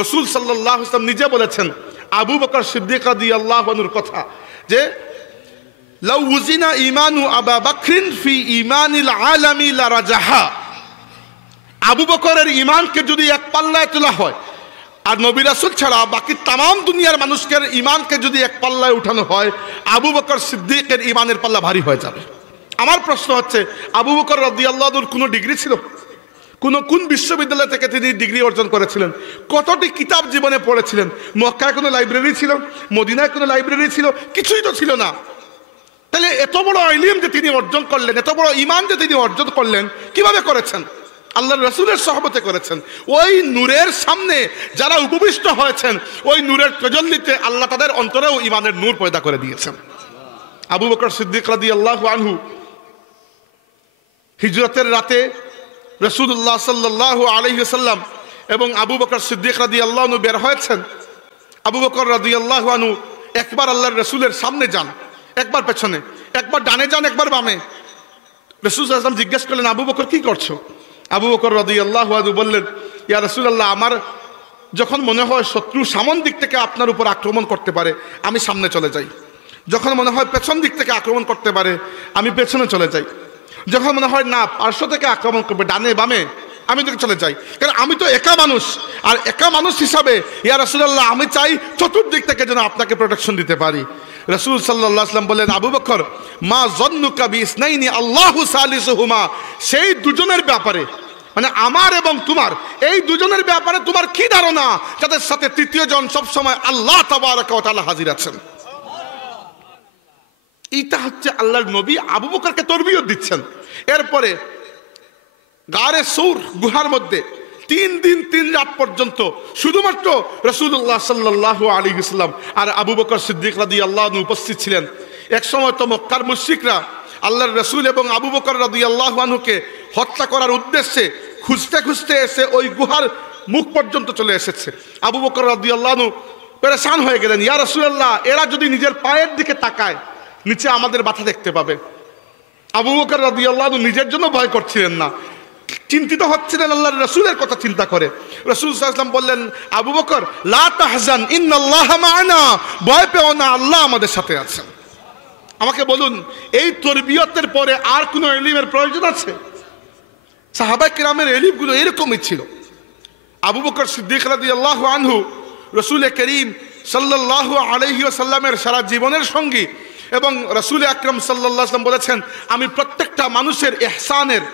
রাসূল সাল্লাল্লাহু আলাইহি ওয়াসাল্লাম নিজে বলেছেন আবু বকর সিদ্দিক রাদিয়াল্লাহু আনহুর কথা যে লাউ উজিনা ঈমানু আবু বকরিন ফি ঈমানিল আলামি লারাজাহা। আবু বকরের ঈমানকে যদি এক পাল্লায় তোলা হয় আর নবী রাসূল ছাড়া বাকি তাম দুনিয়ার মানুষের ঈমানকে যদি এক পাল্লায় উঠানো হয়, আবু বকর সিদ্দিকের ঈমানের পাল্লা ভারী হয়ে যাবে। আমার প্রশ্ন হচ্ছে, আবু বকর রাদিয়াল্লাহু আনহুর কোনো ডিগ্রি ছিল? কোন বিশ্ববিদ্যালয় থেকে তিনি ডিগ্রি অর্জন করেছিলেন? কতটি কিতাব জীবনে পড়েছিলেন? মক্কায় কোনো লাইব্রেরি ছিল? মদিনায় কোনো লাইব্রেরি ছিল? কিছুই তো ছিল না। তাহলে এত বড় ইলম যে তিনি অর্জন করলেন, এত বড় ঈমান যে তিনি অর্জন করলেন, কিভাবে করেছেন? আল্লাহর রাসূলের সহবতে করেছেন। ওই নূরের সামনে যারা উপবিষ্ট হয়েছেন, ওই নূরের তাজাল্লিতে আল্লাহ তাদের অন্তরেও ঈমানের নূর পয়দা করে দিয়েছেন। আবু বকর সিদ্দিক রাদিয়াল্লাহু আনহু হিজরতের রাতে রাসূলুল্লাহ সাল্লাল্লাহু আলাইহি ওয়াসাল্লাম এবং আবু বকর সিদ্দিক রাদিয়াল্লাহু আনহু বের হয়েছেন। আবু বকর রাদিয়াল্লাহু আনহু একবার আল্লাহর রাসূলের সামনে যান, একবার পেছনে, একবার ডানে যান, একবার বামে। রাসূল সাল্লাল্লাহু আলাইহি ওয়াসাল্লাম জিজ্ঞেস করলেন, আবু বকর কি করছো? আবু বকর রাদিয়াল্লাহু আনহু বললেন, ইয়া রাসূলুল্লাহ, আমার যখন মনে হয় শত্রু সামন দিক থেকে আপনার উপর আক্রমণ করতে পারে, আমি সামনে চলে যাই। যখন মনে হয় পেছন দিক থেকে আক্রমণ করতে পারে, আমি পেছনে চলে যাই। যখন মনে হয় না পার্শ্ব থেকে আক্রমণ করবে, ডানে বামে, আমি তো চলে যাই। কারণ আমি তো একা মানুষ, আর একা মানুষ হিসাবে ইয়া রাসূলুল্লাহ আমি চাই চতুর্দিক থেকে যেন আপনাকে প্রোটেকশন দিতে পারি। রাসূল সাল্লাল্লাহু আলাইহি ওয়াসাল্লাম বললেন, আবু বকর, মা যন্নুকা বিইসনাইনি আল্লাহু সালিসুহুমা। সেই দুজনের ব্যাপারে, মানে আমার এবং তোমার, এই দুজনের ব্যাপারে তোমার কি ধারণা যাদের সাথে তৃতীয় জন সবসময় আল্লাহ তাবারাকা ওয়া তাআলা হাজির আছেন? এইটা হচ্ছে আল্লাহর নবী আবু বকরকে তরবিয়ত দিচ্ছেন। এরপরে গারে সৌর গুহার মধ্যে 3 দিন 3 রাত পর্যন্ত শুধুমাত্র রাসূলুল্লাহ সাল্লাল্লাহু আলাইহি ওয়াসাল্লাম আর আবু বকর সিদ্দিক রাদিয়াল্লাহু আনহু উপস্থিত ছিলেন। এক সময় তো মক্কার মুশরিকরা আল্লাহর রাসূল এবং আবু বকর রাদিয়াল্লাহু আনহুকে হত্যা করার উদ্দেশ্যে খুঁজতে খুঁজতে এসে ওই গুহার মুখ পর্যন্ত চলে এসেছে। আবু বকর রাদিয়াল্লাহু আনহু পেরেশান হয়ে গেলেন, ইয়া রাসূলুল্লাহ, এরা যদি নিজের পায়ের দিকে তাকায় নিচে আমাদের মাথা দেখতে পাবে। আবু বকর রাদিয়াল্লাহু আনহু নিজের জন্য ভয় করছিলেন না, চিন্তিত হচ্ছিলেন আল্লাহর রাসূলের কথা চিন্তা করে। রাসূল সাল্লাল্লাহু আলাইহি ওয়াসাল্লাম বললেন, আবু বকর, লা তাহজান ইন্নাল্লাহা মা'ানা, ভয় পেও না, আল্লাহ আমাদের সাথে আছেন। আমাকে বলুন, এই তরবিয়তের পরে আর কোনো ইলমের প্রয়োজন আছে? সাহাবা কিরামের ইলমগুলো এরকমই ছিল। আবু বকর সিদ্দিক রাদিয়াল্লাহু আনহু রাসূল করিম সাল্লাল্লাহু আলাইহি ওয়াসাল্লামের সারা জীবনের সঙ্গী, এবং রাসূল আকরাম সাল্লাল্লাহু আলাইহি ওয়াসাল্লাম বলেছেন, আমি প্রত্যেকটা মানুষের ইহসানের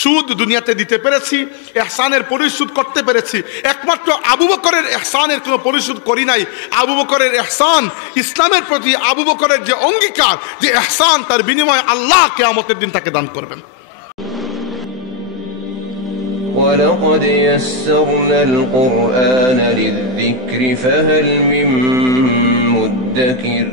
সুদ দুনিয়াতে দিতে পেরেছি, ইহসানের পরিশোধ করতে পেরেছি। একমাত্র আবু বকরের ইহসানের কোনো পরিশোধ করি নাই। আবু বকরের ইহসান, ইসলামের প্রতি আবু বকরের যে অঙ্গীকার, যে ইহসান, তার বিনিময়ে আল্লাহ কিয়ামতের দিন তাকে দান করবেন। ولقد يسرنا القرآن للذكر فهل من مدكر